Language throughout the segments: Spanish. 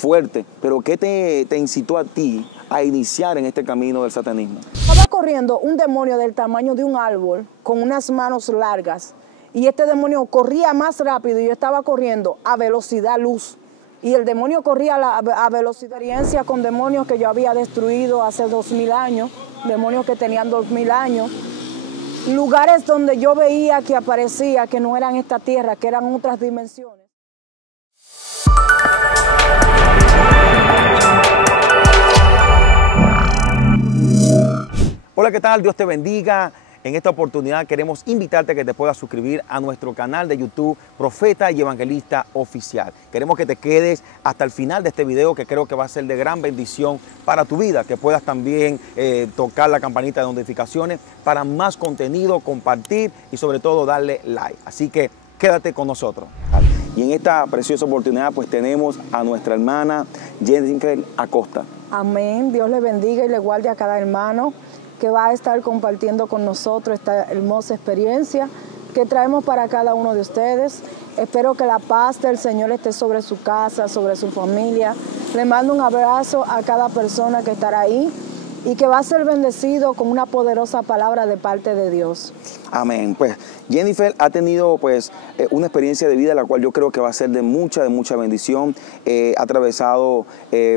fuerte, pero ¿qué te incitó a ti a iniciar en este camino del satanismo? Estaba corriendo un demonio del tamaño de un árbol con unas manos largas y este demonio corría más rápido y yo estaba corriendo a velocidad luz y el demonio corría a velocidad. Experiencia con demonios que yo había destruido hace 2000 años, demonios que tenían 2000 años, lugares donde yo veía que aparecía que no eran esta tierra, que eran otras dimensiones. Hola, ¿qué tal? Dios te bendiga. En esta oportunidad queremos invitarte a que te puedas suscribir a nuestro canal de YouTube Profeta y Evangelista Oficial. Queremos que te quedes hasta el final de este video, que creo que va a ser de gran bendición para tu vida, que puedas también tocar la campanita de notificaciones para más contenido, compartir y sobre todo darle like. Así que quédate con nosotros. Y en esta preciosa oportunidad pues tenemos a nuestra hermana Jennifer Acosta. Amén. Dios le bendiga y le guarde a cada hermano que va a estar compartiendo con nosotros esta hermosa experiencia que traemos para cada uno de ustedes. Espero que la paz del Señor esté sobre su casa, sobre su familia. Le mando un abrazo a cada persona que estará ahí y que va a ser bendecido con una poderosa palabra de parte de Dios. Amén. Pues Jennifer ha tenido pues una experiencia de vida la cual yo creo que va a ser de mucha bendición. Ha atravesado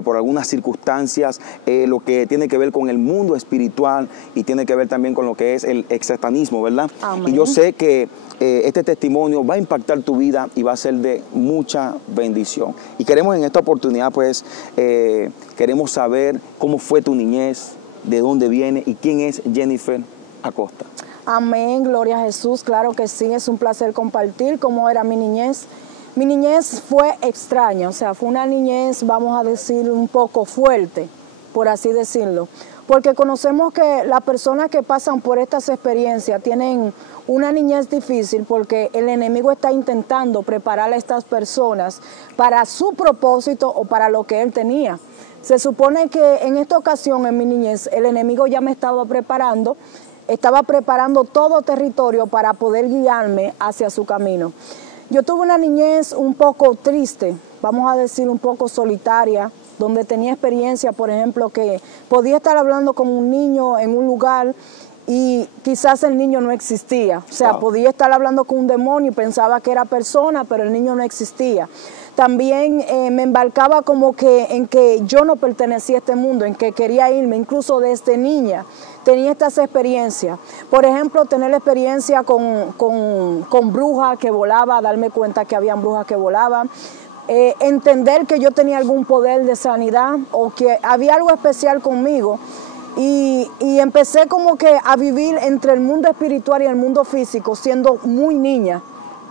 por algunas circunstancias lo que tiene que ver con el mundo espiritual y tiene que ver también con lo que es el satanismo, ¿verdad? Amén. Y yo sé que este testimonio va a impactar tu vida y va a ser de mucha bendición. Y queremos en esta oportunidad pues queremos saber cómo fue tu niñez, de dónde viene y quién es Jennifer Acosta. Amén, gloria a Jesús, claro que sí, es un placer compartir cómo era mi niñez. Mi niñez fue extraña, o sea, fue una niñez, vamos a decir, un poco fuerte, por así decirlo, porque conocemos que las personas que pasan por estas experiencias tienen una niñez difícil porque el enemigo está intentando preparar a estas personas para su propósito o para lo que él tenía. Se supone que en esta ocasión, en mi niñez, el enemigo ya me estaba preparando todo territorio para poder guiarme hacia su camino. Yo tuve una niñez un poco triste, vamos a decir un poco solitaria, donde tenía experiencia, por ejemplo, que podía estar hablando con un niño en un lugar y quizás el niño no existía. O sea, podía estar hablando con un demonio y pensaba que era persona, pero el niño no existía. También me embarcaba como que en que yo no pertenecía a este mundo, en que quería irme, incluso desde niña. Tenía estas experiencias. Por ejemplo, tener la experiencia con brujas que volaban, darme cuenta que habían brujas que volaban. Entender que yo tenía algún poder de sanidad o que había algo especial conmigo. Y empecé como que a vivir entre el mundo espiritual y el mundo físico, siendo muy niña.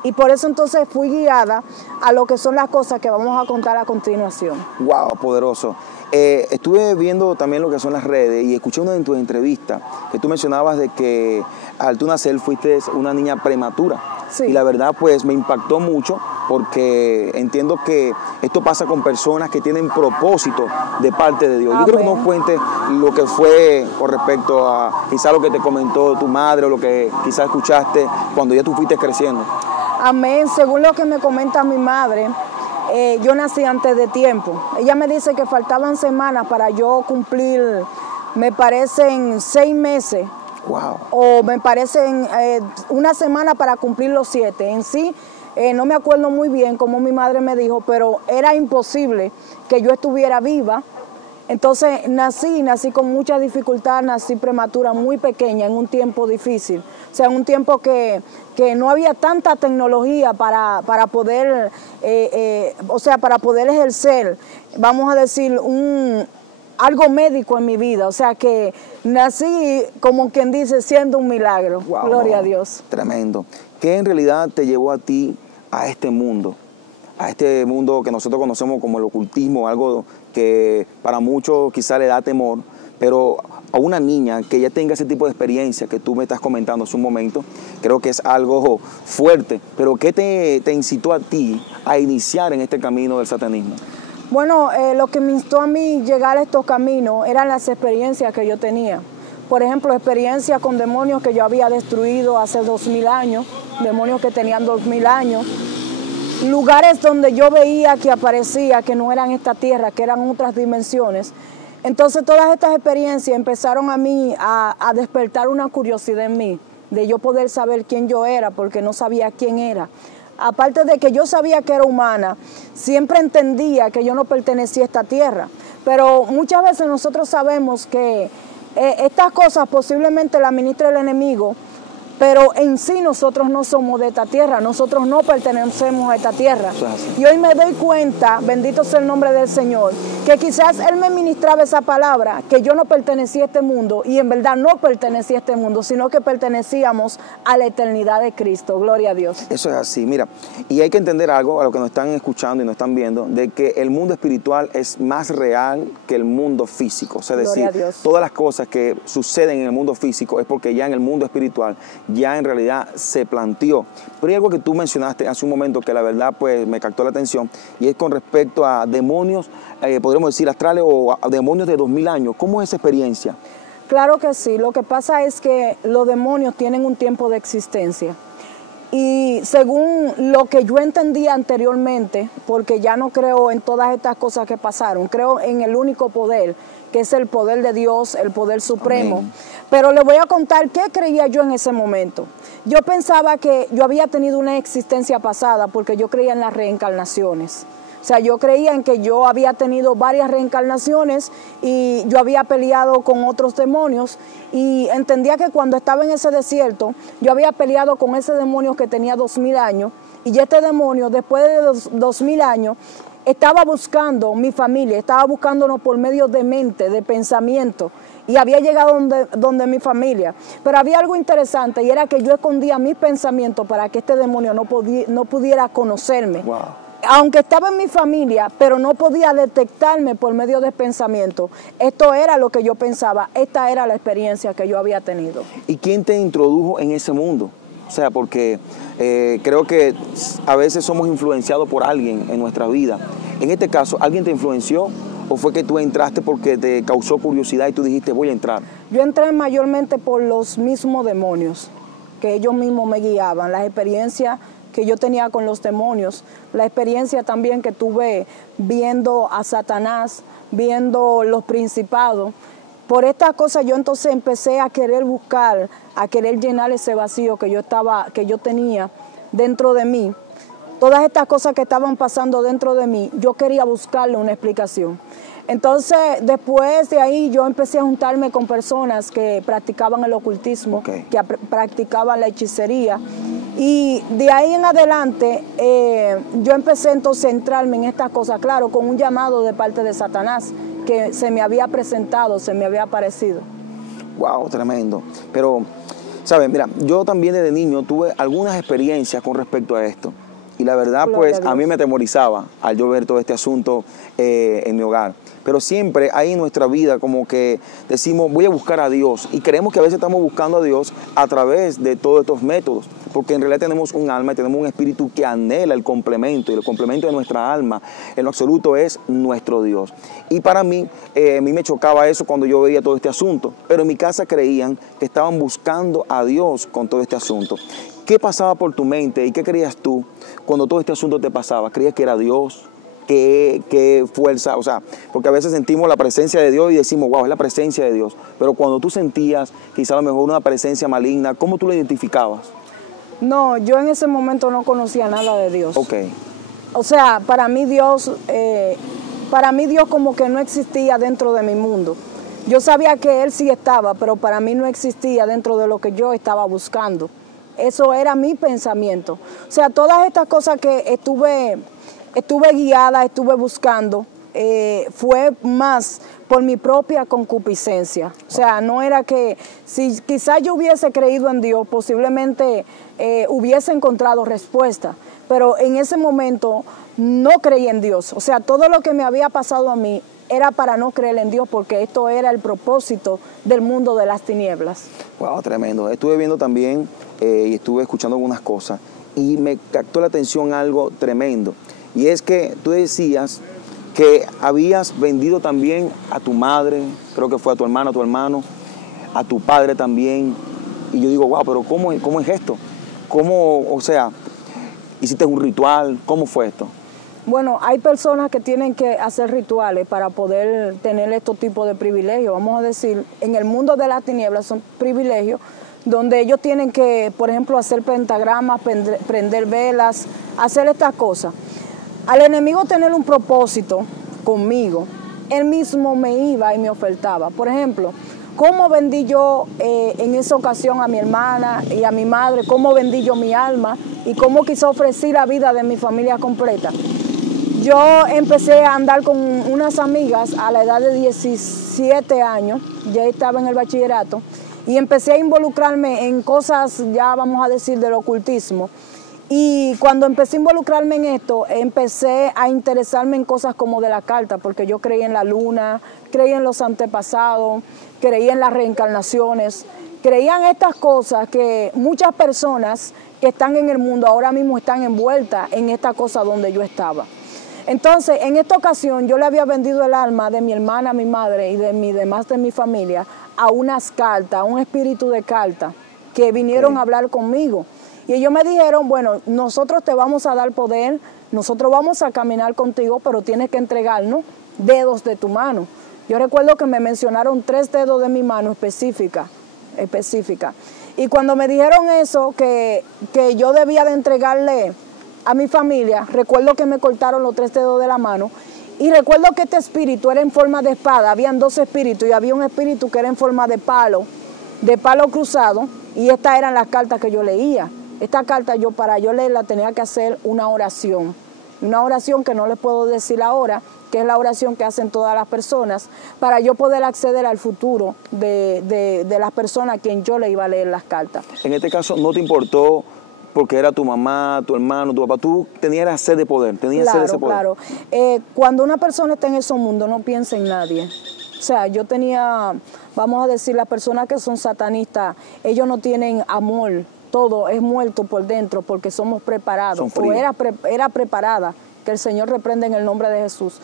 Y por eso entonces fui guiada a lo que son las cosas que vamos a contar a continuación. ¡Wow! Poderoso. Estuve viendo también lo que son las redes y escuché una de tus entrevistas que tú mencionabas de que al tú nacer fuiste una niña prematura. Sí. Y la verdad pues me impactó mucho porque entiendo que esto pasa con personas que tienen propósito de parte de Dios. Amén. Yo creo que nos cuentes lo que fue con respecto a quizás lo que te comentó tu madre o lo que quizás escuchaste cuando ya tú fuiste creciendo. Amén. Según lo que me comenta mi madre, yo nací antes de tiempo. Ella me dice que faltaban semanas para yo cumplir, me parecen 6 meses. Wow. O me parecen una semana para cumplir los 7. En sí, no me acuerdo muy bien cómo mi madre me dijo, pero era imposible que yo estuviera viva. Entonces nací con mucha dificultad, nací prematura, muy pequeña, en un tiempo difícil. O sea, en un tiempo que no había tanta tecnología para poder, para poder ejercer, vamos a decir, algo médico en mi vida. O sea, que nací, como quien dice, siendo un milagro. Wow, gloria a Dios. Tremendo. ¿Qué en realidad te llevó a ti a este mundo? A este mundo que nosotros conocemos como el ocultismo, algo que para muchos quizá le da temor, pero a una niña que ya tenga ese tipo de experiencia que tú me estás comentando hace un momento, creo que es algo fuerte. Pero ¿qué te incitó a ti a iniciar en este camino del satanismo? Bueno, lo que me instó a mí llegar a estos caminos eran las experiencias que yo tenía. Por ejemplo, experiencias con demonios que yo había destruido hace 2000 años, demonios que tenían 2000 años. lugares donde yo veía que aparecía que no eran esta tierra, que eran otras dimensiones. Entonces todas estas experiencias empezaron a mí a despertar una curiosidad en mí, de yo poder saber quién yo era, porque no sabía quién era. Aparte de que yo sabía que era humana, siempre entendía que yo no pertenecía a esta tierra. Pero muchas veces nosotros sabemos que estas cosas posiblemente las administra el enemigo, pero en sí nosotros no somos de esta tierra, nosotros no pertenecemos a esta tierra. Y hoy me doy cuenta, bendito sea el nombre del Señor, que quizás Él me ministraba esa palabra, que yo no pertenecía a este mundo, y en verdad no pertenecía a este mundo, sino que pertenecíamos a la eternidad de Cristo. Gloria a Dios. Eso es así, mira, y hay que entender algo, a los que nos están escuchando y nos están viendo, de que el mundo espiritual es más real que el mundo físico. O sea, es decir, todas las cosas que suceden en el mundo físico es porque ya en el mundo espiritual ya en realidad se planteó. Pero hay algo que tú mencionaste hace un momento que la verdad pues me captó la atención, y es con respecto a demonios, podríamos decir astrales o a demonios de 2000 años. ¿Cómo es esa experiencia? Claro que sí. Lo que pasa es que los demonios tienen un tiempo de existencia. Y según lo que yo entendía anteriormente, porque ya no creo en todas estas cosas que pasaron, creo en el único poder, que es el poder de Dios, el poder supremo. Amén. Pero les voy a contar qué creía yo en ese momento. Yo pensaba que yo había tenido una existencia pasada porque yo creía en las reencarnaciones. O sea, yo creía en que yo había tenido varias reencarnaciones y yo había peleado con otros demonios, y entendía que cuando estaba en ese desierto, yo había peleado con ese demonio que tenía 2000 años, y este demonio, después de 2000 años, estaba buscando mi familia, estaba buscándonos por medio de mente, de pensamiento, y había llegado donde mi familia. Pero había algo interesante, y era que yo escondía mis pensamientos para que este demonio no pudiera conocerme. Wow. Aunque estaba en mi familia, pero no podía detectarme por medio de pensamiento. Esto era lo que yo pensaba, esta era la experiencia que yo había tenido. ¿Y quién te introdujo en ese mundo? O sea, porque creo que a veces somos influenciados por alguien en nuestra vida. En este caso, ¿alguien te influenció o fue que tú entraste porque te causó curiosidad y tú dijiste voy a entrar? Yo entré mayormente por los mismos demonios, que ellos mismos me guiaban, las experiencias que yo tenía con los demonios, la experiencia también que tuve viendo a Satanás, viendo los principados. Por estas cosas yo entonces empecé a querer buscar, a querer llenar ese vacío que yo tenía dentro de mí. Todas estas cosas que estaban pasando dentro de mí, yo quería buscarle una explicación. Entonces, después de ahí, yo empecé a juntarme con personas que practicaban el ocultismo, que practicaban la hechicería. Y de ahí en adelante, yo empecé entonces a centrarme en estas cosas, claro, con un llamado de parte de Satanás, que se me había presentado, se me había aparecido. Wow, tremendo. Pero, ¿sabes? Mira, yo también desde niño tuve algunas experiencias con respecto a esto. Y la verdad, pues, a mí me atemorizaba al yo ver todo este asunto en mi hogar. Pero siempre hay en nuestra vida como que decimos, voy a buscar a Dios. Y creemos que a veces estamos buscando a Dios a través de todos estos métodos. Porque en realidad tenemos un alma y tenemos un espíritu que anhela el complemento. Y el complemento de nuestra alma, en lo absoluto, es nuestro Dios. Y para mí, a mí me chocaba eso cuando yo veía todo este asunto. Pero en mi casa creían que estaban buscando a Dios con todo este asunto. ¿Qué pasaba por tu mente y qué creías tú cuando todo este asunto te pasaba? ¿Creías que era Dios? ¿Qué fuerza? O sea, porque a veces sentimos la presencia de Dios y decimos, wow, es la presencia de Dios. Pero cuando tú sentías quizá a lo mejor una presencia maligna, ¿cómo tú la identificabas? No, yo en ese momento no conocía nada de Dios. Ok. O sea, para mí Dios como que no existía dentro de mi mundo. Yo sabía que Él sí estaba, pero para mí no existía dentro de lo que yo estaba buscando. Eso era mi pensamiento. O sea, todas estas cosas que estuve guiada, estuve buscando, fue más por mi propia concupiscencia. O sea, no era que, si quizás yo hubiese creído en Dios, posiblemente hubiese encontrado respuesta, pero en ese momento no creí en Dios. O sea, todo lo que me había pasado a mí era para no creer en Dios, porque esto era el propósito del mundo de las tinieblas. Wow, tremendo. Estuve viendo también y estuve escuchando algunas cosas y me captó la atención algo tremendo. Y es que tú decías que habías vendido también a tu madre, creo que fue a tu hermana, a tu hermano, a tu padre también. Y yo digo, wow, pero ¿cómo es esto? ¿Cómo, o sea, ¿Hiciste un ritual? ¿Cómo fue esto? Bueno, hay personas que tienen que hacer rituales para poder tener estos tipos de privilegios. Vamos a decir, en el mundo de las tinieblas son privilegios donde ellos tienen que, por ejemplo, hacer pentagramas, prender velas, hacer estas cosas. Al enemigo tener un propósito conmigo, él mismo me iba y me ofertaba. Por ejemplo, ¿cómo vendí yo en esa ocasión a mi hermana y a mi madre? ¿Cómo vendí yo mi alma? ¿Y cómo quise ofrecer la vida de mi familia completa? Yo empecé a andar con unas amigas a la edad de 17 años, ya estaba en el bachillerato, y empecé a involucrarme en cosas, ya vamos a decir, del ocultismo. Y cuando empecé a involucrarme en esto, empecé a interesarme en cosas como de la carta, porque yo creía en la luna, creía en los antepasados, creía en las reencarnaciones, creía en estas cosas que muchas personas que están en el mundo ahora mismo están envueltas en esta cosa donde yo estaba. Entonces, en esta ocasión, yo le había vendido el alma de mi hermana, mi madre y de mi familia a unas cartas, a un espíritu de carta que vinieron a hablar conmigo. Y ellos me dijeron, bueno, nosotros te vamos a dar poder, nosotros vamos a caminar contigo, pero tienes que entregarnos dedos de tu mano. Yo recuerdo que me mencionaron 3 dedos de mi mano específica. Y cuando me dijeron eso, que yo debía de entregarle a mi familia, recuerdo que me cortaron los 3 dedos de la mano. Y recuerdo que este espíritu era en forma de espada, habían 2 espíritus y había un espíritu que era en forma de palo cruzado, y estas eran las cartas que yo leía. Esta carta para yo leerla tenía que hacer una oración que no les puedo decir ahora, que es la oración que hacen todas las personas, para yo poder acceder al futuro de las personas a quien yo le iba a leer las cartas. En este caso, ¿no te importó porque era tu mamá, tu hermano, tu papá? Tú tenías sed de poder, tenías sed de ese poder. Claro. Cuando una persona está en ese mundo, no piensa en nadie. O sea, yo tenía, vamos a decir, las personas que son satanistas, ellos no tienen amor, todo es muerto por dentro porque somos preparados. O era preparada, que el Señor reprenda en el nombre de Jesús,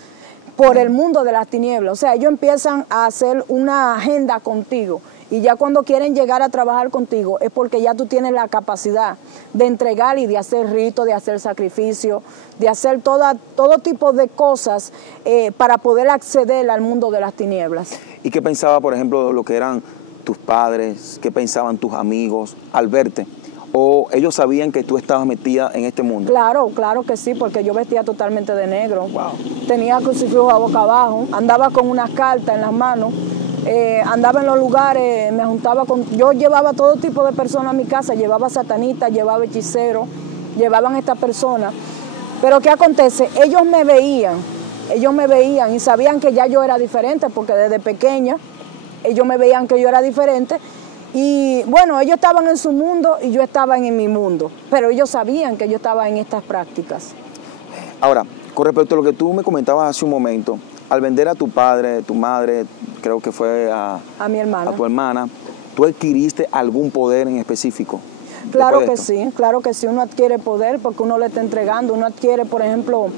por el mundo de las tinieblas. O sea, ellos empiezan a hacer una agenda contigo. Y ya cuando quieren llegar a trabajar contigo es porque ya tú tienes la capacidad de entregar y de hacer ritos, de hacer sacrificio, de hacer todo tipo de cosas para poder acceder al mundo de las tinieblas. ¿Y qué pensaba, por ejemplo, lo que eran tus padres? ¿Qué pensaban tus amigos al verte? ¿O ellos sabían que tú estabas metida en este mundo? Claro, claro que sí, porque yo vestía totalmente de negro. Wow. Tenía crucifijo a boca abajo, andaba con unas cartas en las manos. Andaba en los lugares, me juntaba yo llevaba todo tipo de personas a mi casa, llevaba satanistas, llevaba hechiceros, llevaban estas personas. Pero ¿qué acontece? Ellos me veían y sabían que ya yo era diferente, porque desde pequeña ellos me veían que yo era diferente. Y bueno, ellos estaban en su mundo y yo estaba en mi mundo, pero ellos sabían que yo estaba en estas prácticas. Ahora, con respecto a lo que tú me comentabas hace un momento, al vender a tu padre, tu madre, creo que fue a mi hermana, a tu hermana, ¿tú adquiriste algún poder en específico? Claro que sí, uno adquiere poder porque uno le está entregando, uno adquiere, por ejemplo,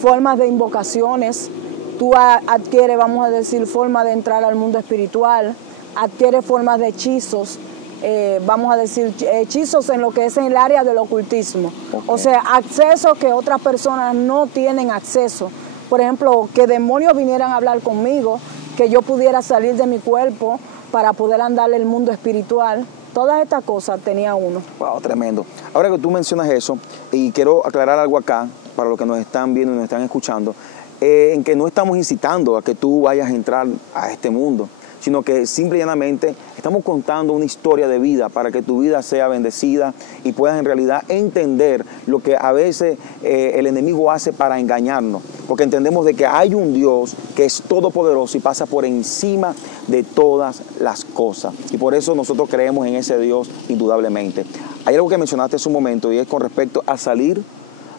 formas de invocaciones, tú adquieres, vamos a decir, formas de entrar al mundo espiritual, adquiere formas de hechizos, vamos a decir, hechizos en lo que es en el área del ocultismo. Okay. O sea, acceso que otras personas no tienen acceso. Por ejemplo, que demonios vinieran a hablar conmigo, que yo pudiera salir de mi cuerpo para poder andar el mundo espiritual. Todas estas cosas tenía uno. Wow, tremendo. Ahora que tú mencionas eso, y quiero aclarar algo acá, para los que nos están viendo y nos están escuchando, en que no estamos incitando a que tú vayas a entrar a este mundo, sino que simple y llanamente estamos contando una historia de vida para que tu vida sea bendecida y puedas en realidad entender lo que a veces el enemigo hace para engañarnos, porque entendemos de que hay un Dios que es todopoderoso y pasa por encima de todas las cosas, y por eso nosotros creemos en ese Dios indudablemente. Hay algo que mencionaste hace un momento y es con respecto a salir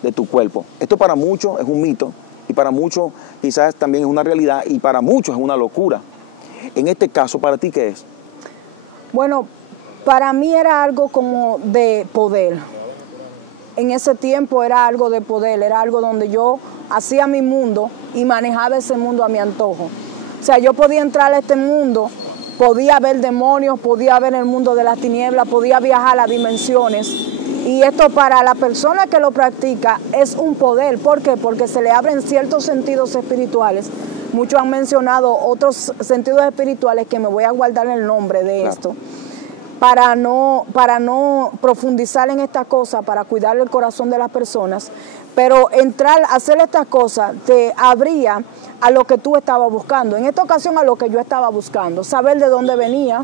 de tu cuerpo. Esto para muchos es un mito y para muchos quizás también es una realidad y para muchos es una locura. En este caso, ¿para ti qué es? Bueno, para mí era algo como de poder. En ese tiempo era algo de poder, era algo donde yo hacía mi mundo y manejaba ese mundo a mi antojo. O sea, yo podía entrar a este mundo, podía ver demonios, podía ver el mundo de las tinieblas, podía viajar a dimensiones Y esto para la persona que lo practica es un poder. ¿Por qué? Porque se le abren ciertos sentidos espirituales. Muchos han mencionado otros sentidos espirituales que me voy a guardar el nombre de esto. Para no profundizar en estas cosas, para cuidar el corazón de las personas, pero entrar a hacer estas cosas te abría a lo que tú estabas buscando. En esta ocasión a lo que yo estaba buscando, saber de dónde venía,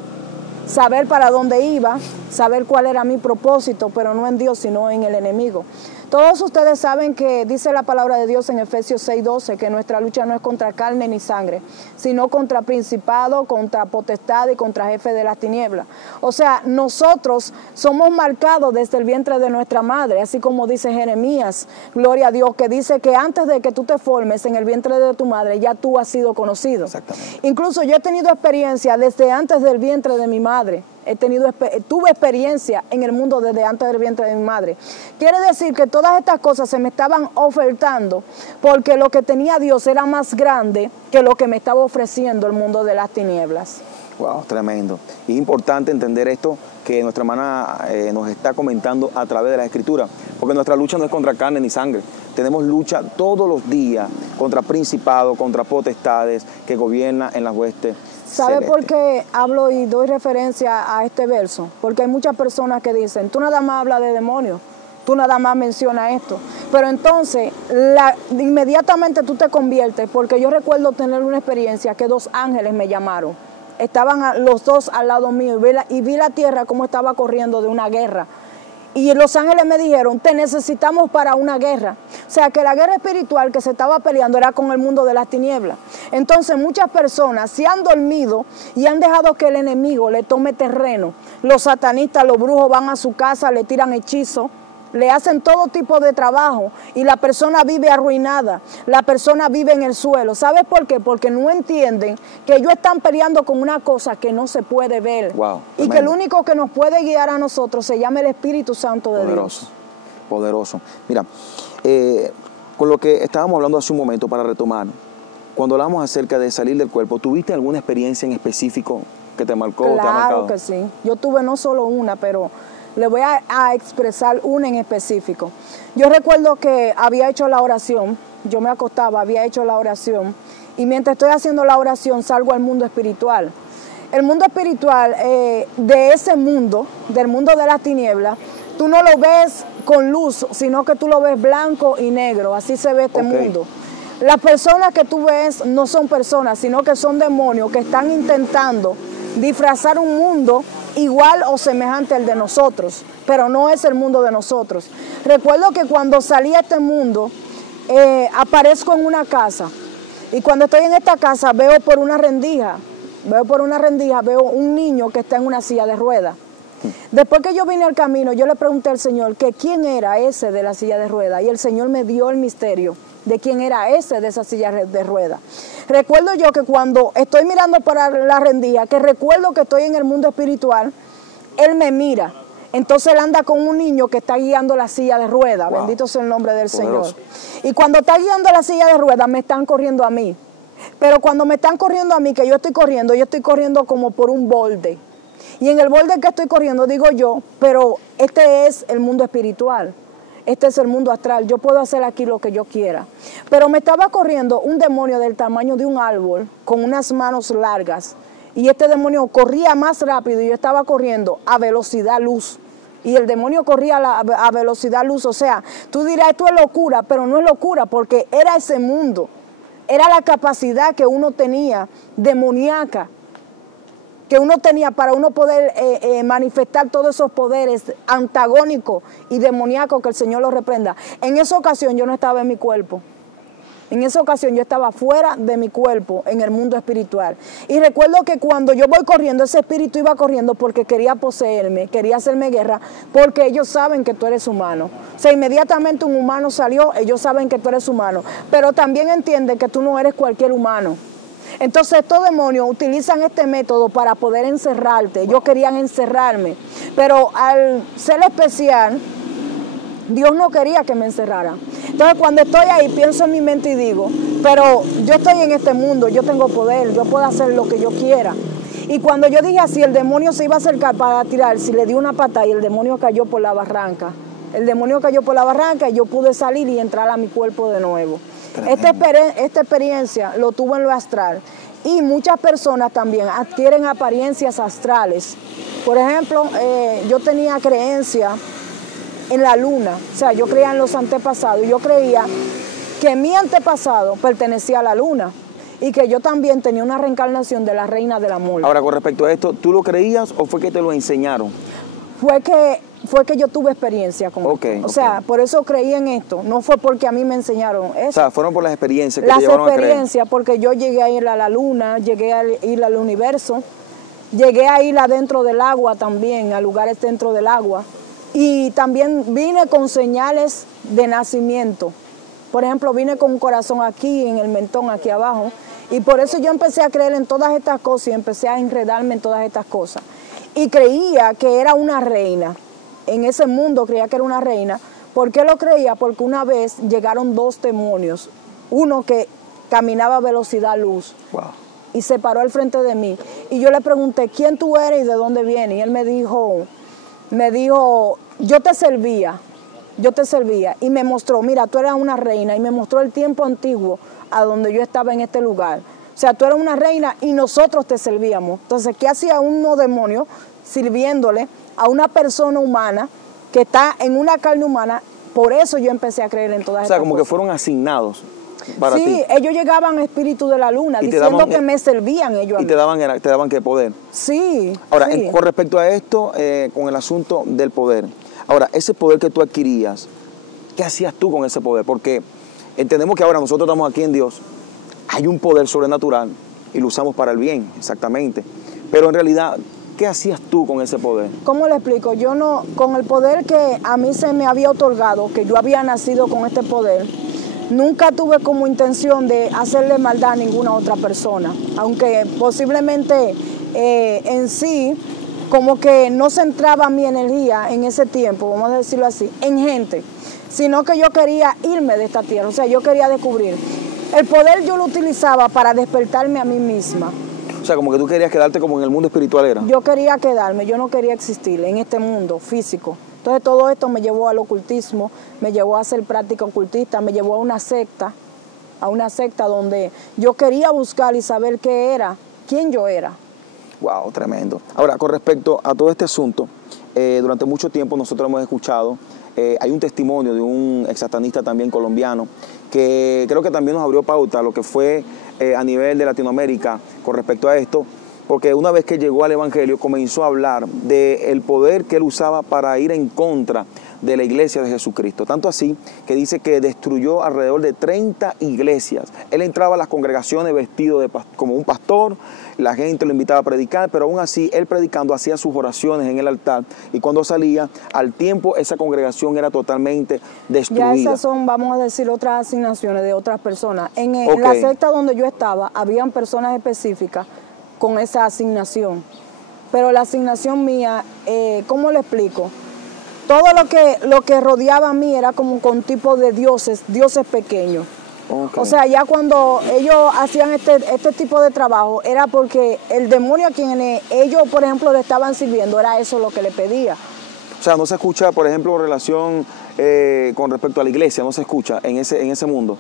saber para dónde iba, saber cuál era mi propósito, pero no en Dios, sino en el enemigo. Todos ustedes saben que dice la palabra de Dios en Efesios 6:12, que nuestra lucha no es contra carne ni sangre, sino contra principado, contra potestad y contra jefe de las tinieblas. O sea, nosotros somos marcados desde el vientre de nuestra madre, así como dice Jeremías, gloria a Dios, que dice que antes de que tú te formes en el vientre de tu madre, ya tú has sido conocido. Exactamente. Incluso yo he tenido experiencia desde antes del vientre de mi madre. Tuve experiencia en el mundo desde antes del vientre de mi madre. Quiere decir que todas estas cosas se me estaban ofertando porque lo que tenía Dios era más grande que lo que me estaba ofreciendo el mundo de las tinieblas. Wow, tremendo. Y es importante entender esto que nuestra hermana nos está comentando a través de la Escritura, porque nuestra lucha no es contra carne ni sangre. Tenemos lucha todos los días contra principados, contra potestades que gobiernan en las huestes. ¿Sabe por qué hablo y doy referencia a este verso? Porque hay muchas personas que dicen, tú nada más hablas de demonios, tú nada más mencionas esto. Pero entonces, inmediatamente tú te conviertes, porque yo recuerdo tener una experiencia que 2 ángeles me llamaron. Estaban los 2 al lado mío y vi la tierra como estaba corriendo de una guerra. Y los ángeles me dijeron, te necesitamos para una guerra. O sea, que la guerra espiritual que se estaba peleando era con el mundo de las tinieblas. Entonces muchas personas se han dormido y han dejado que el enemigo le tome terreno. Los satanistas, los brujos van a su casa, le tiran hechizos, le hacen todo tipo de trabajo y la persona vive arruinada, la persona vive en el suelo. ¿Sabes por qué? Porque no entienden que ellos están peleando con una cosa que no se puede ver. Wow, y que el único que nos puede guiar a nosotros se llama el Espíritu Santo de Dios. Poderoso. Mira, con lo que estábamos hablando hace un momento, para retomar, cuando hablamos acerca de salir del cuerpo, ¿tuviste alguna experiencia en específico que te marcó? Claro, te ha marcado? que sí. Yo tuve no solo una, pero le voy a expresar una en específico. Yo recuerdo que había hecho la oración, yo me acostaba, había hecho la oración, y mientras estoy haciendo la oración salgo al mundo espiritual. El mundo espiritual, de ese mundo, del mundo de las tinieblas, tú no lo ves con luz, sino que tú lo ves blanco y negro, así se ve este mundo. Las personas que tú ves no son personas, sino que son demonios que están intentando disfrazar un mundo igual o semejante al de nosotros, pero no es el mundo de nosotros. Recuerdo que cuando salí a este mundo, aparezco en una casa, y cuando estoy en esta casa veo por una rendija, veo un niño que está en una silla de ruedas. Después que yo vine al camino, yo le pregunté al Señor que quién era ese de la silla de ruedas, y el Señor me dio el misterio de quién era ese de esa silla de ruedas. Recuerdo yo que cuando estoy mirando para la rendija, que recuerdo que estoy en el mundo espiritual, Él me mira. Entonces Él anda con un niño que está guiando la silla de ruedas. Wow. Bendito sea el nombre del Señor. Y cuando está guiando la silla de ruedas, me están corriendo a mí. Pero cuando me están corriendo a mí, que yo estoy corriendo como por un borde. Y en el borde que estoy corriendo, digo yo, pero este es el mundo espiritual. Este es el mundo astral, yo puedo hacer aquí lo que yo quiera. Pero me estaba corriendo un demonio del tamaño de un árbol, con unas manos largas. Y este demonio corría más rápido y yo estaba corriendo a velocidad luz. Y el demonio corría a velocidad luz. O sea, tú dirás, esto es locura, pero no es locura, porque era ese mundo. Era la capacidad que uno tenía demoníaca, que uno tenía para uno poder manifestar todos esos poderes antagónicos y demoníacos, que el Señor los reprenda. En esa ocasión yo no estaba en mi cuerpo. En esa ocasión yo estaba fuera de mi cuerpo, en el mundo espiritual. Y recuerdo que cuando yo voy corriendo, ese espíritu iba corriendo porque quería poseerme, quería hacerme guerra, porque ellos saben que tú eres humano. O sea, inmediatamente un humano salió, ellos saben que tú eres humano, pero también entienden que tú no eres cualquier humano. Entonces estos demonios utilizan este método para poder encerrarte. Ellos querían encerrarme, pero al ser especial, Dios no quería que me encerrara. Entonces cuando estoy ahí, pienso en mi mente y digo, pero yo estoy en este mundo, yo tengo poder, yo puedo hacer lo que yo quiera. Y cuando yo dije así, el demonio se iba a acercar para tirar, si le di una patada y el demonio cayó por la barranca. El demonio cayó por la barranca y yo pude salir y entrar a mi cuerpo de nuevo. Esta experiencia lo tuve en lo astral. Y muchas personas también adquieren apariencias astrales. Por ejemplo, yo tenía creencia en la luna. O sea, yo creía en los antepasados. Yo creía que mi antepasado pertenecía a la luna y que yo también tenía una reencarnación de la reina del amor. Ahora, con respecto a esto, ¿tú lo creías o fue que te lo enseñaron? Fue que yo tuve experiencia con esto. O sea, por eso creí en esto. No fue porque a mí me enseñaron eso. O sea, fueron por las experiencias que te llevaron a creer. Las experiencias, porque yo llegué a ir a la luna, llegué a ir al universo, llegué a ir adentro del agua también, a lugares dentro del agua. Y también vine con señales de nacimiento. Por ejemplo, vine con un corazón aquí, en el mentón, aquí abajo. Y por eso yo empecé a creer en todas estas cosas y empecé a enredarme en todas estas cosas. Y creía que era una reina. En ese mundo creía que era una reina. ¿Por qué lo creía? Porque una vez llegaron 2 demonios. Uno que caminaba a velocidad luz. Wow. Y se paró al frente de mí. Y yo le pregunté, ¿quién tú eres y de dónde vienes? Y él me dijo, yo te servía. Y me mostró, mira, tú eras una reina. Y me mostró el tiempo antiguo a donde yo estaba en este lugar. O sea, tú eras una reina y nosotros te servíamos. Entonces, ¿qué hacía uno demonio sirviéndole a una persona humana que está en una carne humana? Por eso yo empecé a creer en todas estas cosas. O sea, como que fueron asignados para ti. Sí, ellos llegaban a espíritu de la luna, diciendo que me servían ellos a mí. ¿Y te daban qué poder? Sí. Ahora, sí. Con respecto a esto, con el asunto del poder. Ahora, ese poder que tú adquirías, ¿qué hacías tú con ese poder? Porque entendemos que ahora nosotros estamos aquí en Dios, hay un poder sobrenatural y lo usamos para el bien, exactamente. Pero en realidad, ¿qué hacías tú con ese poder? ¿Cómo le explico? Yo no, con el poder que a mí se me había otorgado, que yo había nacido con este poder, nunca tuve como intención de hacerle maldad a ninguna otra persona. Aunque posiblemente en sí, como que no centraba mi energía en ese tiempo, vamos a decirlo así, en gente, sino que yo quería irme de esta tierra, o sea, yo quería descubrir. El poder yo lo utilizaba para despertarme a mí misma. O sea, como que tú querías quedarte como en el mundo espiritual era. Yo quería quedarme, yo no quería existir en este mundo físico. Entonces todo esto me llevó al ocultismo, me llevó a hacer práctica ocultista, me llevó a una secta donde yo quería buscar y saber qué era, quién yo era. Wow, tremendo. Ahora, con respecto a todo este asunto, durante mucho tiempo nosotros hemos escuchado, hay un testimonio de un exsatanista también colombiano, que creo que también nos abrió pauta lo que fue a nivel de Latinoamérica con respecto a esto, porque una vez que llegó al Evangelio comenzó a hablar del poder que él usaba para ir en contra de la iglesia de Jesucristo. Tanto así que dice que destruyó alrededor de 30 iglesias. Él entraba a las congregaciones vestido como un pastor, la gente lo invitaba a predicar, pero aún así él predicando hacía sus oraciones en el altar y cuando salía, al tiempo esa congregación era totalmente destruida. Ya esas son, vamos a decir, otras asignaciones de otras personas. En la secta donde yo estaba, habían personas específicas con esa asignación. Pero la asignación mía, ¿cómo le explico? Todo lo que rodeaba a mí era como con tipo de dioses pequeños. Okay. O sea, ya cuando ellos hacían este tipo de trabajo, era porque el demonio a quien ellos, por ejemplo, le estaban sirviendo, era eso lo que le pedía. O sea, no se escucha, por ejemplo, relación con respecto a la iglesia, no se escucha en ese mundo.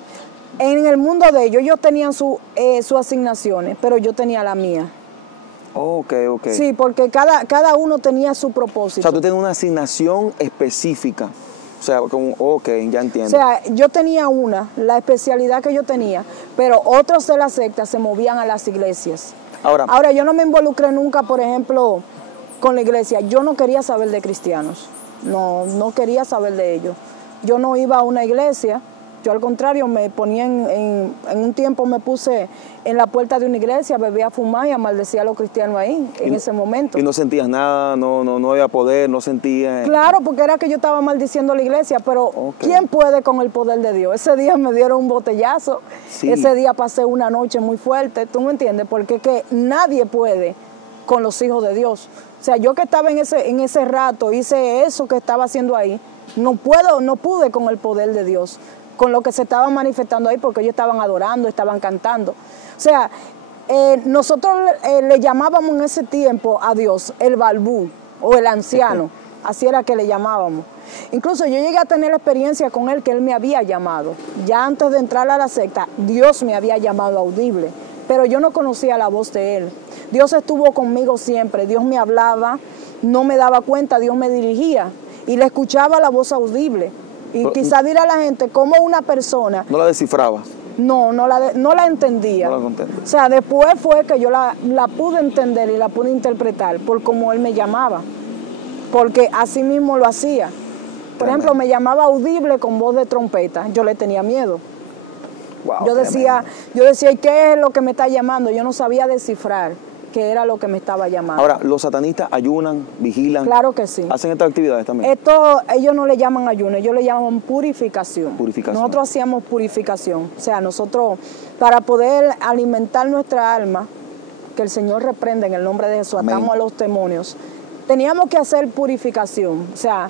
En el mundo de ellos tenían sus asignaciones, pero yo tenía la mía. Ok. Sí, porque cada uno tenía su propósito. O sea, tú tenías una asignación específica. O sea, ya entiendo. O sea, yo tenía la especialidad que yo tenía, pero otros de la secta se movían a las iglesias. Ahora, yo no me involucré nunca, por ejemplo, con la iglesia. Yo no quería saber de cristianos. No quería saber de ellos. Yo no iba a una iglesia. Yo al contrario me ponía en un tiempo me puse en la puerta de una iglesia, bebía a fumar y a maldecir a los cristianos ahí, en ese momento. ¿Y no sentías nada? ¿No había poder? ¿No sentías? Claro, porque era que yo estaba maldiciendo a la iglesia, pero ¿quién puede con el poder de Dios? Ese día me dieron un botellazo, sí. Ese día pasé una noche muy fuerte, ¿tú me entiendes? Porque que nadie puede con los hijos de Dios. O sea, yo que estaba en ese rato, hice eso que estaba haciendo ahí, no pude con el poder de Dios, con lo que se estaba manifestando ahí, porque ellos estaban adorando, estaban cantando. O sea, nosotros le llamábamos en ese tiempo a Dios el balbú o el anciano, así era que le llamábamos. Incluso yo llegué a tener la experiencia con él que él me había llamado. Ya antes de entrar a la secta, Dios me había llamado audible, pero yo no conocía la voz de él. Dios estuvo conmigo siempre, Dios me hablaba, no me daba cuenta, Dios me dirigía y le escuchaba la voz audible. Y quizá dirá a la gente, ¿cómo una persona? ¿No la descifraba? No la entendía. No la entendía. O sea, después fue que yo la pude entender y la pude interpretar por cómo él me llamaba. Porque así mismo lo hacía. Por ejemplo, me llamaba audible con voz de trompeta. Yo le tenía miedo. Wow, yo decía, ¿y qué es lo que me está llamando? Yo no sabía descifrar qué era lo que me estaba llamando. Ahora, ¿los satanistas ayunan, vigilan? Claro que sí. ¿Hacen estas actividades también? Esto ellos no le llaman ayuno, ellos le llaman purificación. Purificación. Nosotros hacíamos purificación. O sea, nosotros, para poder alimentar nuestra alma, que el Señor reprenda en el nombre de Jesús, atamos a los demonios, teníamos que hacer purificación. O sea,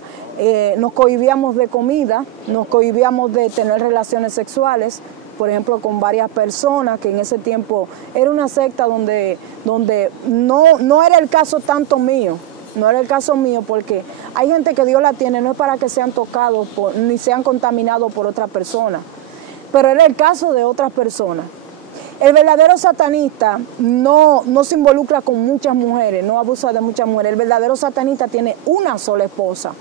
nos cohibíamos de comida, nos cohibíamos de tener relaciones sexuales, por ejemplo, con varias personas, que en ese tiempo era una secta donde no era el caso tanto mío, no era el caso mío, porque hay gente que Dios la tiene, no es para que sean tocados ni sean contaminados por otra persona, pero era el caso de otras personas. El verdadero satanista no se involucra con muchas mujeres, no abusa de muchas mujeres. El verdadero satanista tiene una sola esposa,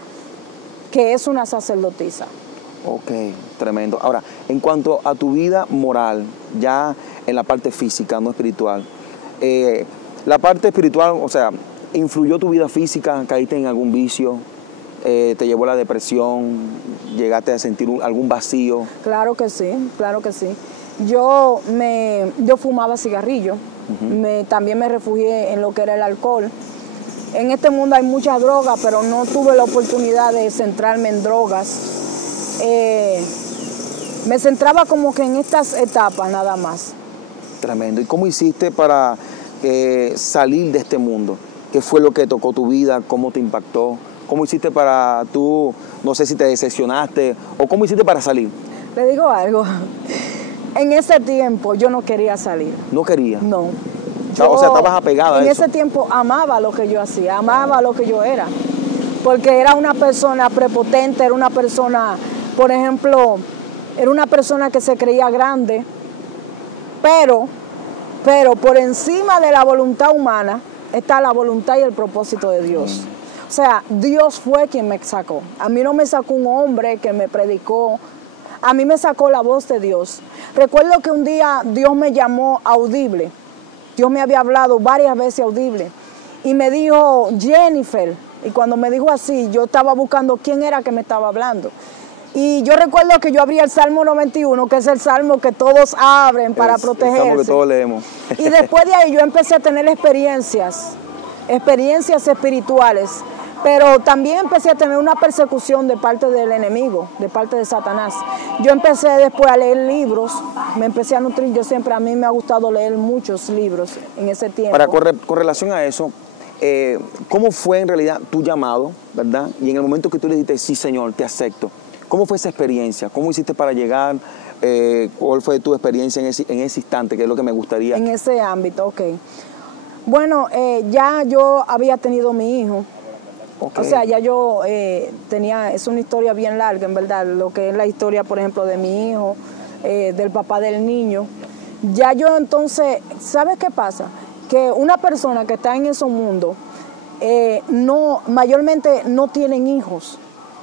que es una sacerdotisa. Ok, tremendo. Ahora, en cuanto a tu vida moral, ya en la parte física, no espiritual, la parte espiritual, o sea, ¿influyó tu vida física? ¿Caíste en algún vicio? ¿Te llevó a la depresión? ¿Llegaste a sentir algún vacío? Claro que sí, claro que sí. Yo fumaba cigarrillo, también me refugié en lo que era el alcohol. En este mundo hay muchas drogas, pero no tuve la oportunidad de centrarme en drogas. Me centraba como que en estas etapas nada más. Tremendo. ¿Y cómo hiciste para salir de este mundo? ¿Qué fue lo que tocó tu vida? ¿Cómo te impactó? ¿Cómo hiciste para tú, no sé si te decepcionaste, o cómo hiciste para salir? Le digo algo. En ese tiempo yo no quería salir. ¿No quería? No. O sea, estabas apegada a eso. En ese tiempo amaba lo que yo hacía, amaba lo que yo era. Porque era una persona prepotente, era una persona, por ejemplo, era una persona que se creía grande, pero por encima de la voluntad humana está la voluntad y el propósito de Dios. O sea, Dios fue quien me sacó. A mí no me sacó un hombre que me predicó, a mí me sacó la voz de Dios. Recuerdo que un día Dios me llamó audible. Dios me había hablado varias veces audible y me dijo, Jennifer. Y cuando me dijo así, yo estaba buscando quién era que me estaba hablando. Y yo recuerdo que yo abría el Salmo 91, que es el salmo que todos abren para protegerse. El salmo que todos leemos. Y después de ahí yo empecé a tener experiencias espirituales. Pero también empecé a tener una persecución de parte del enemigo, de parte de Satanás. Yo empecé después a leer libros, me empecé a nutrir. A mí me ha gustado leer muchos libros en ese tiempo. Con relación a eso, ¿cómo fue en realidad tu llamado, verdad? Y en el momento que tú le dijiste, sí, Señor, te acepto, ¿cómo fue esa experiencia? ¿Cómo hiciste para llegar? ¿Cuál fue tu experiencia en ese instante? Que es lo que me gustaría. En ese ámbito, ok. Bueno, ya yo había tenido mi hijo. Okay. O sea, ya yo es una historia bien larga, en verdad, lo que es la historia, por ejemplo, de mi hijo, del papá del niño. Ya yo entonces, ¿sabes qué pasa? Que una persona que está en esos mundos, mayormente no tienen hijos.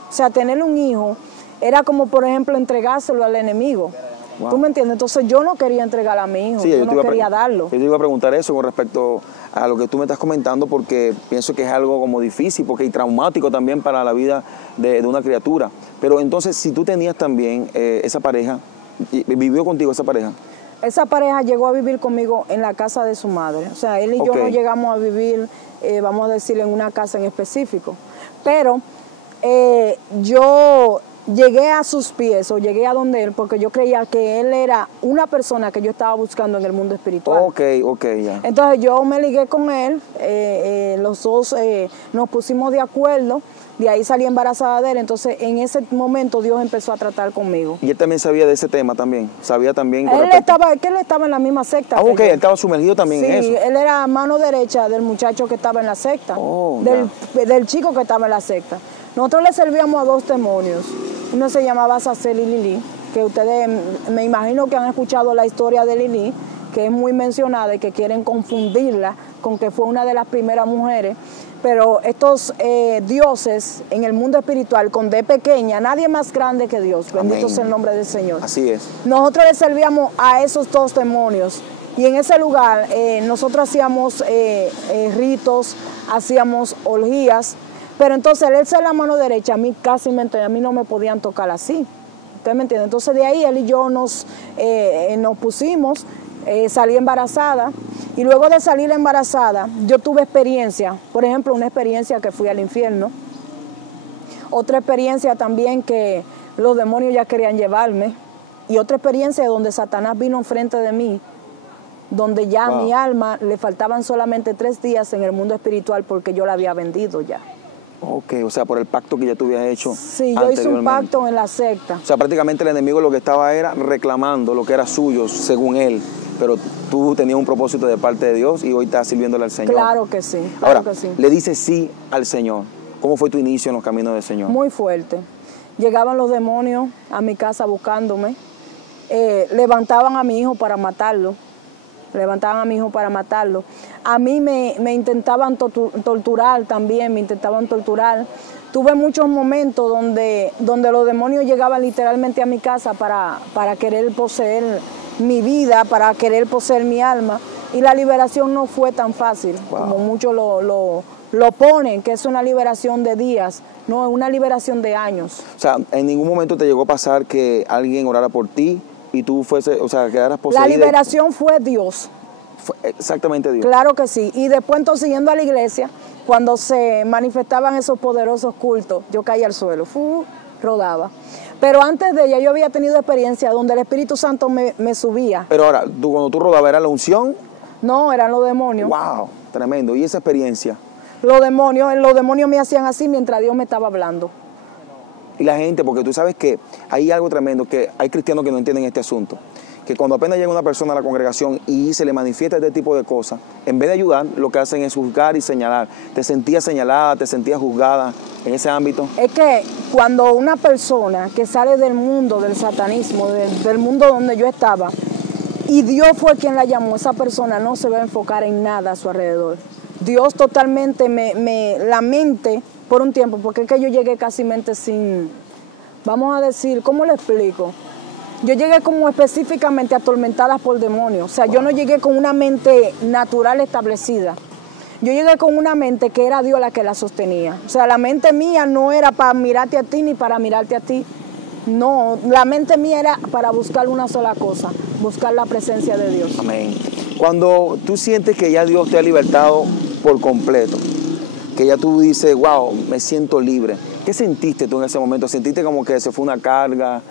O sea, tener un hijo era como, por ejemplo, entregárselo al enemigo. Wow. ¿Tú me entiendes? Entonces yo no quería entregar a mi hijo, sí, yo no quería darlo. Yo te iba a preguntar eso con respecto a lo que tú me estás comentando, porque pienso que es algo como difícil, porque y traumático también para la vida de una criatura. Pero entonces, si tú tenías también esa pareja, ¿vivió contigo esa pareja? Esa pareja llegó a vivir conmigo en la casa de su madre. O sea, él y yo no llegamos a vivir, vamos a decir, en una casa en específico. Pero yo llegué a sus pies o llegué a donde él porque yo creía que él era una persona que yo estaba buscando en el mundo espiritual. Ok, ya. Entonces yo me ligué con él, los dos nos pusimos de acuerdo, de ahí salí embarazada de él. Entonces en ese momento Dios empezó a tratar conmigo. ¿Y él también sabía de ese tema también? ¿Sabía también? Él estaba en la misma secta. Ah, ok, él estaba sumergido también en eso. Sí, él era mano derecha del muchacho que estaba en la secta, del chico que estaba en la secta. Nosotros le servíamos a dos demonios. Uno se llamaba Azazel y Lili, que ustedes me imagino que han escuchado la historia de Lili, que es muy mencionada y que quieren confundirla con que fue una de las primeras mujeres. Pero estos dioses en el mundo espiritual, con D pequeña, nadie más grande que Dios. Bendito sea el nombre del Señor. Así es. Nosotros le servíamos a esos dos demonios. Y en ese lugar nosotros hacíamos ritos, hacíamos orgías. Pero entonces él ser la mano derecha, a mí no me podían tocar así. ¿Usted me entiende? Entonces de ahí él y yo nos pusimos, salí embarazada. Y luego de salir embarazada, yo tuve experiencia. Por ejemplo, una experiencia que fui al infierno. Otra experiencia también que los demonios ya querían llevarme. Y otra experiencia donde Satanás vino enfrente de mí, donde ya a mi alma le faltaban solamente 3 días en el mundo espiritual porque yo la había vendido ya. Ok, o sea, por el pacto que ya tú habías hecho. Sí, yo hice un pacto en la secta. O sea, prácticamente el enemigo lo que estaba era reclamando lo que era suyo, según él. Pero tú tenías un propósito de parte de Dios y hoy estás sirviéndole al Señor. Claro que sí, claro. Ahora, que sí. le dices sí al Señor. ¿Cómo fue tu inicio en los caminos del Señor? Muy fuerte. Llegaban los demonios a mi casa buscándome. Levantaban a mi hijo para matarlo. A mí me intentaban torturar también, me intentaban torturar. Tuve muchos momentos donde los demonios llegaban literalmente a mi casa para querer poseer mi vida, para querer poseer mi alma. Y la liberación no fue tan fácil como muchos lo ponen, que es una liberación de días. No, es una liberación de años. O sea, ¿en ningún momento te llegó a pasar que alguien orara por ti y tú quedaras poseída? La liberación fue Dios. Fue exactamente Dios. Claro que sí. Y después entonces yendo a la iglesia, cuando se manifestaban esos poderosos cultos, yo caía al suelo, rodaba. Pero antes de ella yo había tenido experiencia donde el Espíritu Santo me subía. Pero ahora, cuando tú rodabas, ¿era la unción? No, eran los demonios. ¡Wow! Tremendo. ¿Y esa experiencia? Los demonios me hacían así mientras Dios me estaba hablando. Y la gente, porque tú sabes que hay algo tremendo, que hay cristianos que no entienden este asunto. Que cuando apenas llega una persona a la congregación y se le manifiesta este tipo de cosas, en vez de ayudar, lo que hacen es juzgar y señalar. ¿Te sentías señalada, te sentías juzgada en ese ámbito? Es que cuando una persona que sale del mundo del satanismo, del mundo donde yo estaba, y Dios fue quien la llamó, esa persona no se va a enfocar en nada a su alrededor. Dios totalmente la mente por un tiempo, porque es que yo llegué casi sin, vamos a decir, ¿cómo le explico? Yo llegué como específicamente atormentada por demonios. O sea, yo no llegué con una mente natural establecida. Yo llegué con una mente que era Dios la que la sostenía. O sea, la mente mía no era para mirarte a ti ni para mirarte a ti. No, la mente mía era para buscar una sola cosa, buscar la presencia de Dios. Amén. Cuando tú sientes que ya Dios te ha libertado por completo, que ya tú dices, wow, me siento libre, ¿qué sentiste tú en ese momento? ¿Sentiste como que se fue una carga?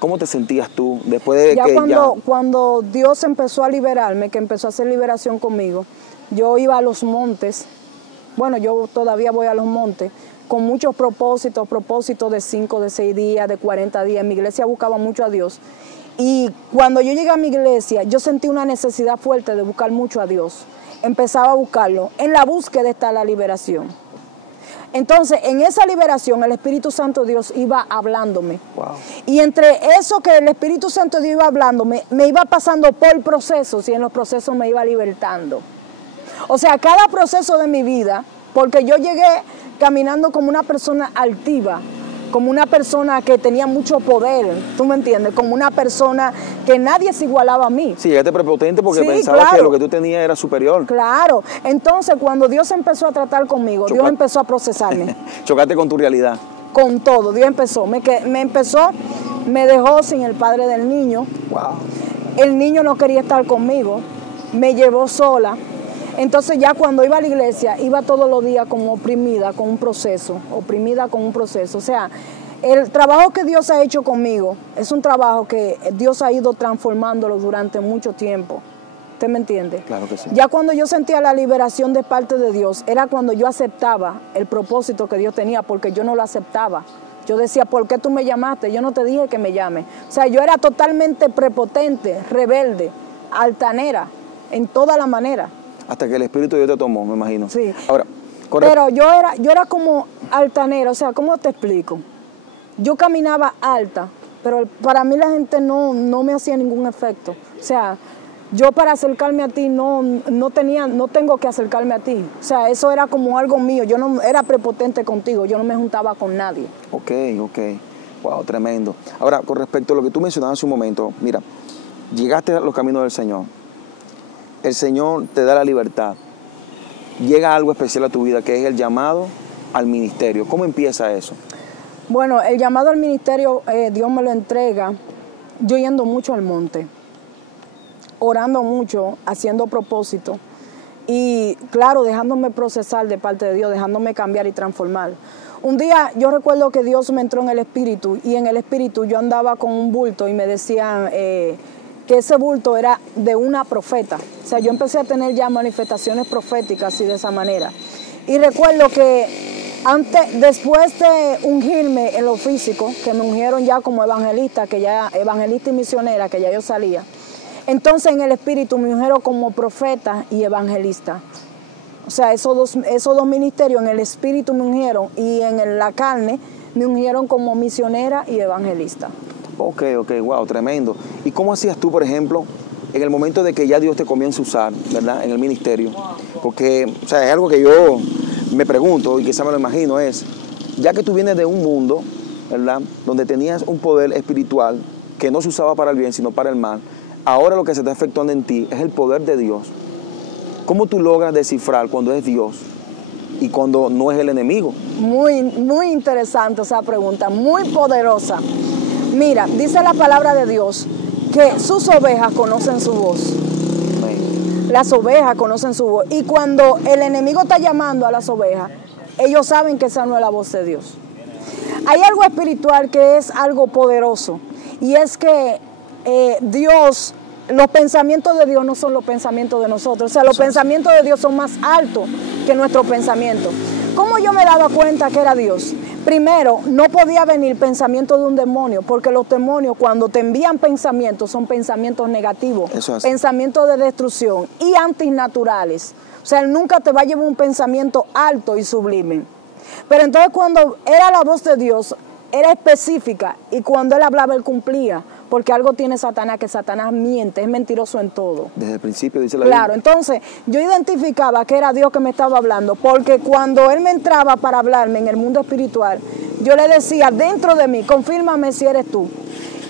¿Cómo te sentías tú después de cuando Dios empezó a liberarme, que empezó a hacer liberación conmigo, yo iba a los montes, bueno, yo todavía voy a los montes, con muchos propósitos de 5, de 6 días, de 40 días. En mi iglesia buscaba mucho a Dios. Y cuando yo llegué a mi iglesia, yo sentí una necesidad fuerte de buscar mucho a Dios. Empezaba a buscarlo. En la búsqueda está la liberación. Entonces, en esa liberación, el Espíritu Santo de Dios iba hablándome. Wow. Y entre eso que el Espíritu Santo de Dios iba hablándome, me iba pasando por procesos y en los procesos me iba libertando. O sea, cada proceso de mi vida, porque yo llegué caminando como una persona altiva, como una persona que tenía mucho poder, ¿tú me entiendes? Como una persona que nadie se igualaba a mí. Sí, llegaste prepotente porque pensabas que lo que tú tenías era superior. Claro. Entonces, cuando Dios empezó a tratar conmigo, Dios empezó a procesarme. Chocaste con tu realidad. Con todo. Dios empezó. Me dejó sin el padre del niño. Wow. El niño no quería estar conmigo. Me llevó sola. Entonces ya cuando iba a la iglesia, iba todos los días como oprimida con un proceso. O sea, el trabajo que Dios ha hecho conmigo es un trabajo que Dios ha ido transformándolo durante mucho tiempo. ¿Usted me entiende? Claro que sí. Ya cuando yo sentía la liberación de parte de Dios, era cuando yo aceptaba el propósito que Dios tenía, porque yo no lo aceptaba. Yo decía, ¿por qué tú me llamaste? Yo no te dije que me llame. O sea, yo era totalmente prepotente, rebelde, altanera, en toda la manera. Hasta que el Espíritu de Dios te tomó, me imagino. Sí. Ahora, Pero yo era como altanera, o sea, ¿cómo te explico? Yo caminaba alta, pero para mí la gente no me hacía ningún efecto. O sea, yo para acercarme a ti no tengo que acercarme a ti. O sea, eso era como algo mío. Yo no era prepotente contigo, yo no me juntaba con nadie. Ok. Wow, tremendo. Ahora, con respecto a lo que tú mencionabas hace un momento, mira, llegaste a los caminos del Señor. El Señor te da la libertad. Llega algo especial a tu vida, que es el llamado al ministerio. ¿Cómo empieza eso? Bueno, el llamado al ministerio, Dios me lo entrega yo yendo mucho al monte, orando mucho, haciendo propósito y, claro, dejándome procesar de parte de Dios, dejándome cambiar y transformar. Un día yo recuerdo que Dios me entró en el espíritu y en el espíritu yo andaba con un bulto y me decían que ese bulto era de una profeta. O sea, yo empecé a tener ya manifestaciones proféticas así de esa manera. Y recuerdo que después de ungirme en lo físico, que me ungieron ya como evangelista, evangelista y misionera, que ya yo salía, entonces en el espíritu me ungieron como profeta y evangelista. O sea, esos dos ministerios en el espíritu me ungieron y en la carne me ungieron como misionera y evangelista. Ok, wow, tremendo. ¿Y cómo hacías tú, por ejemplo, en el momento de que ya Dios te comienza a usar, ¿verdad?, en el ministerio? Porque, o sea, es algo que yo me pregunto y quizá me lo imagino, es, ya que tú vienes de un mundo, ¿verdad?, donde tenías un poder espiritual que no se usaba para el bien, sino para el mal, ahora lo que se está efectuando en ti es el poder de Dios. ¿Cómo tú logras descifrar cuando es Dios y cuando no es el enemigo? Muy interesante esa pregunta, muy poderosa. Mira, dice la palabra de Dios que sus ovejas conocen su voz. Las ovejas conocen su voz. Y cuando el enemigo está llamando a las ovejas, ellos saben que esa no es la voz de Dios. Hay algo espiritual que es algo poderoso. Y es que Dios, los pensamientos de Dios no son los pensamientos de nosotros. O sea, los pensamientos de Dios son más altos que nuestros pensamientos. ¿Cómo yo me daba cuenta que era Dios? Primero, no podía venir pensamiento de un demonio, porque los demonios cuando te envían pensamientos son pensamientos negativos, pensamientos de destrucción y antinaturales. O sea, él nunca te va a llevar un pensamiento alto y sublime. Pero entonces cuando era la voz de Dios, era específica y cuando él hablaba, él cumplía. Porque algo tiene Satanás, que Satanás miente, es mentiroso en todo. Desde el principio dice la Biblia. Claro, entonces yo identificaba que era Dios que me estaba hablando, porque cuando Él me entraba para hablarme en el mundo espiritual, yo le decía dentro de mí, confírmame si eres tú.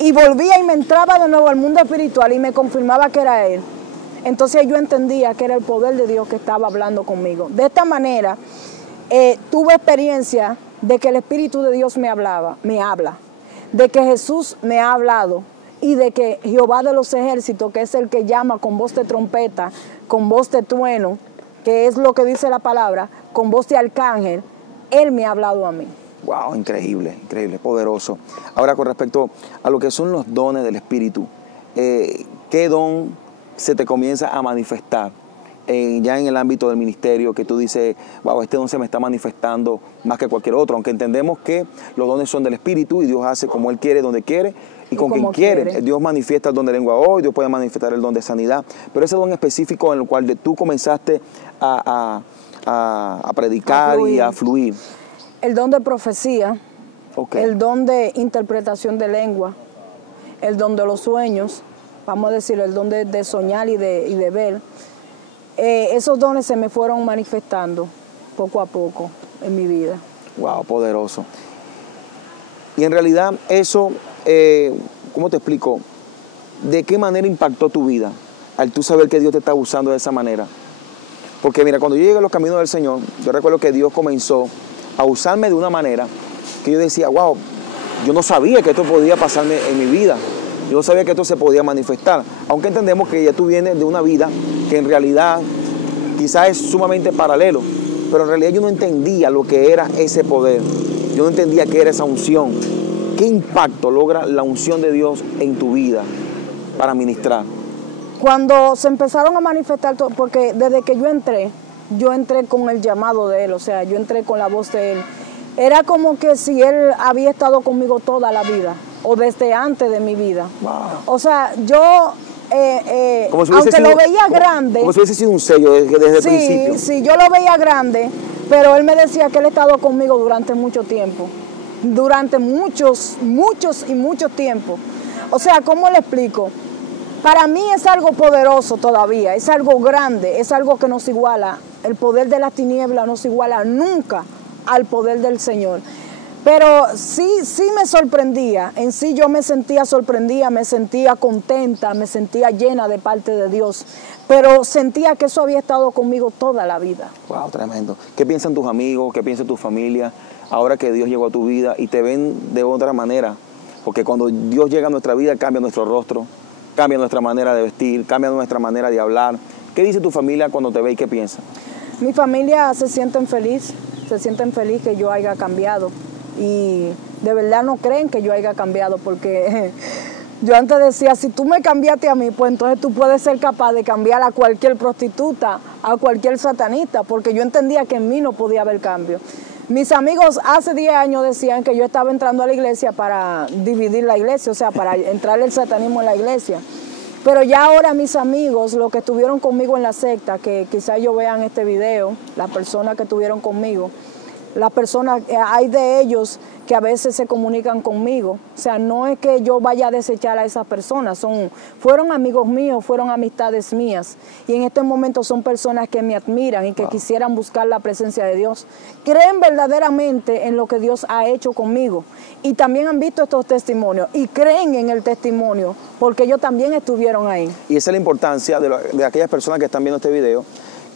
Y volvía y me entraba de nuevo al mundo espiritual y me confirmaba que era Él. Entonces yo entendía que era el poder de Dios que estaba hablando conmigo. De esta manera, tuve experiencia de que el Espíritu de Dios me habla, de que Jesús me ha hablado, y de que Jehová de los ejércitos, que es el que llama con voz de trompeta, con voz de trueno, que es lo que dice la palabra, con voz de arcángel, Él me ha hablado a mí. Wow, increíble, poderoso. Ahora, con respecto a lo que son los dones del Espíritu, ¿qué don se te comienza a manifestar ya en el ámbito del ministerio, que tú dices, wow, este don se me está manifestando más que cualquier otro? Aunque entendemos que los dones son del Espíritu y Dios hace como Él quiere, donde quiere y con quien quiere. Dios manifiesta el don de lengua hoy, Dios puede manifestar el don de sanidad, pero ese don específico en el cual tú comenzaste a predicar y a fluir. El don de profecía, el don de interpretación de lengua, el don de los sueños, vamos a decir, el don de soñar y de ver. Esos dones se me fueron manifestando poco a poco en mi vida. Wow, poderoso. Y en realidad eso, ¿cómo te explico? ¿De qué manera impactó tu vida al tú saber que Dios te está usando de esa manera? Porque mira, cuando yo llegué a los caminos del Señor, yo recuerdo que Dios comenzó a usarme de una manera que yo decía, wow, yo no sabía que esto podía pasarme en mi vida. Yo no sabía que esto se podía manifestar. Aunque entendemos que ya tú vienes de una vida que en realidad quizás es sumamente paralelo, pero en realidad yo no entendía lo que era ese poder. Yo no entendía qué era esa unción. ¿Qué impacto logra la unción de Dios en tu vida para ministrar? Cuando se empezaron a manifestar, porque desde que yo entré con el llamado de Él, o sea, yo entré con la voz de Él. Era como que si Él había estado conmigo toda la vida, o desde antes de mi vida. Wow. O sea, yo, aunque lo veía grande... Como si hubiese sido un sello desde el principio. Sí, yo lo veía grande, pero él me decía que él ha estado conmigo durante mucho tiempo, durante muchos tiempos. O sea, ¿cómo le explico? Para mí es algo poderoso todavía, es algo grande, es algo que nos iguala. El poder de las tinieblas no se iguala nunca al poder del Señor. Pero sí me sorprendía, en sí yo me sentía sorprendida, me sentía contenta, me sentía llena de parte de Dios, pero sentía que eso había estado conmigo toda la vida. Wow, tremendo. ¿Qué piensan tus amigos, qué piensa tu familia ahora que Dios llegó a tu vida y te ven de otra manera? Porque cuando Dios llega a nuestra vida cambia nuestro rostro, cambia nuestra manera de vestir, cambia nuestra manera de hablar. ¿Qué dice tu familia cuando te ve y qué piensa? Mi familia se sienten feliz que yo haya cambiado. Y de verdad no creen que yo haya cambiado, porque yo antes decía, si tú me cambiaste a mí, pues entonces tú puedes ser capaz de cambiar a cualquier prostituta, a cualquier satanista, porque yo entendía que en mí no podía haber cambio. Mis amigos hace 10 años decían que yo estaba entrando a la iglesia para dividir la iglesia, o sea, para entrar el satanismo en la iglesia. Pero ya ahora mis amigos, los que estuvieron conmigo en la secta, que quizás ellos vean este video, las personas que estuvieron conmigo, las personas, hay de ellos que a veces se comunican conmigo. O sea, no es que yo vaya a desechar a esas personas, fueron amigos míos, fueron amistades mías. Y en este momento son personas que me admiran y que quisieran buscar la presencia de Dios. Creen verdaderamente en lo que Dios ha hecho conmigo. Y también han visto estos testimonios y creen en el testimonio porque ellos también estuvieron ahí. Y esa es la importancia de aquellas personas que están viendo este video,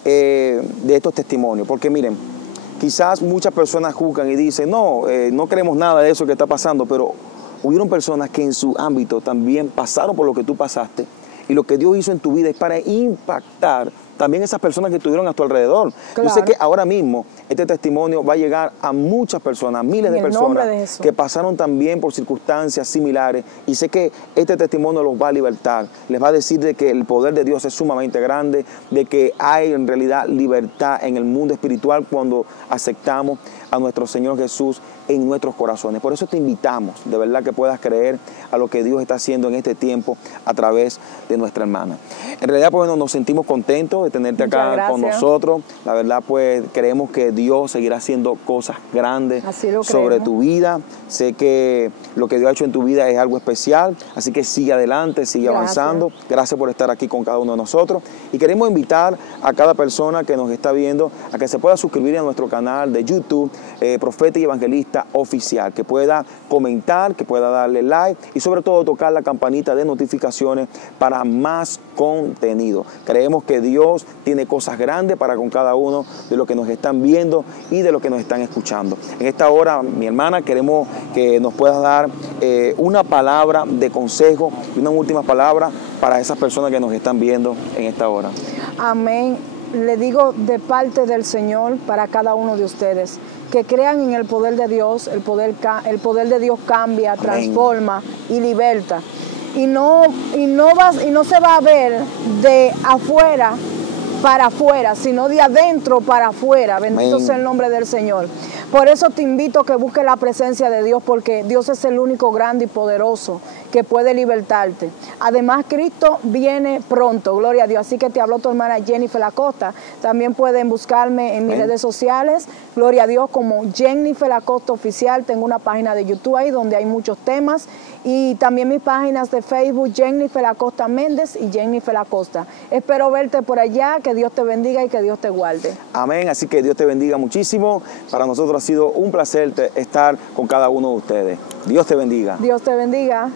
de estos testimonios. Porque miren, quizás muchas personas juzgan y dicen, no, no queremos nada de eso que está pasando, pero hubieron personas que en su ámbito también pasaron por lo que tú pasaste, y lo que Dios hizo en tu vida es para impactar también esas personas que estuvieron a tu alrededor. Claro. Yo sé que ahora mismo este testimonio va a llegar a muchas personas, miles de personas que pasaron también por circunstancias similares, y sé que este testimonio los va a libertar, les va a decir de que el poder de Dios es sumamente grande, de que hay en realidad libertad en el mundo espiritual cuando aceptamos a nuestro Señor Jesús en nuestros corazones. Por eso te invitamos, de verdad, que puedas creer a lo que Dios está haciendo en este tiempo a través de nuestra hermana. En realidad, pues, nos sentimos contentos de tenerte acá con nosotros. La verdad, pues, creemos que Dios seguirá haciendo cosas grandes sobre tu vida. Sé que lo que Dios ha hecho en tu vida es algo especial, así que sigue adelante, sigue avanzando. Gracias por estar aquí con cada uno de nosotros. Y queremos invitar a cada persona que nos está viendo a que se pueda suscribir a nuestro canal de YouTube, Profeta y Evangelista Oficial, que pueda comentar, que pueda darle like y sobre todo tocar la campanita de notificaciones para más contenido. Creemos que Dios tiene cosas grandes para con cada uno de los que nos están viendo y de los que nos están escuchando. En esta hora, mi hermana, queremos que nos puedas dar una palabra de consejo y una última palabra para esas personas que nos están viendo en esta hora. Amén. Le digo de parte del Señor para cada uno de ustedes, que crean en el poder de Dios. El poder de Dios cambia, amén, transforma y liberta. Y no se va a ver de afuera para afuera, sino de adentro para afuera. Bendito sea el nombre del Señor. Por eso te invito a que busques la presencia de Dios, porque Dios es el único grande y poderoso que puede libertarte. Además, Cristo viene pronto, gloria a Dios. Así que te habló tu hermana Jennifer Acosta. También pueden buscarme en mis redes sociales, gloria a Dios, como Jennifer Acosta Oficial. Tengo una página de YouTube ahí donde hay muchos temas. Y también mis páginas de Facebook, Jennifer Acosta Méndez y Jennifer Acosta. Espero verte por allá, que Dios te bendiga y que Dios te guarde. Amén, así que Dios te bendiga muchísimo. Para nosotros ha sido un placer estar con cada uno de ustedes. Dios te bendiga. Dios te bendiga.